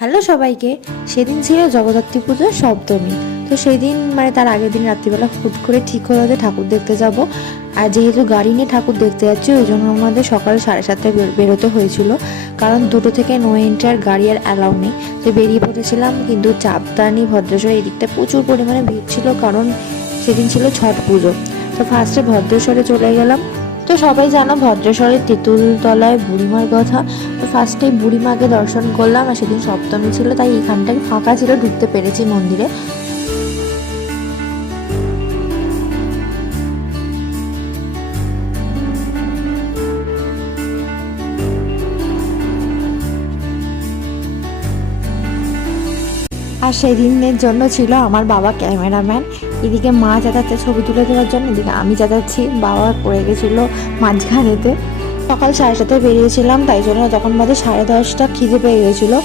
Hello সবাইকে। সেদিন ছিল জগদ্ধাত্রী পুজোর সপ্তমী। তো সেই দিন তার আগের দিন রাত্রিবেলা হুট করে ঠিক হলো যে ঠাকুর দেখতে যাব। আর যেহেতু গাড়ি নিয়ে ঠাকুর দেখতে যাচ্ছি ওই জন্য আমাদের সকাল 7:30টায় বেরোতে হয়েছিল, কারণ 2টো থেকে নো এন্ট্রি গাড়ি আর অ্যালাউ নেই। তো বেরিয়ে পড়েছিলাম, কিন্তু চাপদানি ভদ্রেশ্বর এই দিকটা প্রচুর পরিমাণে ভিড় ছিল, কারণ সেদিন ছিল ছট পুজো। তো ফার্স্টে ভদ্রেশ্বরে চলে গেলাম। তো সবাই জানো ভদ্রেশ্বরের তেঁতুলতলায় বুড়িমার কথা। তো ফার্স্টেই বুড়িমাকে দর্শন করলাম, আর সেদিন সপ্তমী ছিল তাই এখানটায় ফাঁকা ছিল, ঢুকতে পেরেছি মন্দিরে। আর সেই দিনের জন্য ছিল আমার বাবা ক্যামেরাম্যান। এদিকে মা যাতাচ্ছে ছবি তুলে দেওয়ার জন্য, এদিকে আমি যাতাচ্ছি, বাবা পড়ে গেছিলো মাঝখানেতে। সকাল 7:30টায় বেরিয়েছিলাম, তাই জন্য তখন বাজে 10:30 খিদে পেয়ে গেছিলো।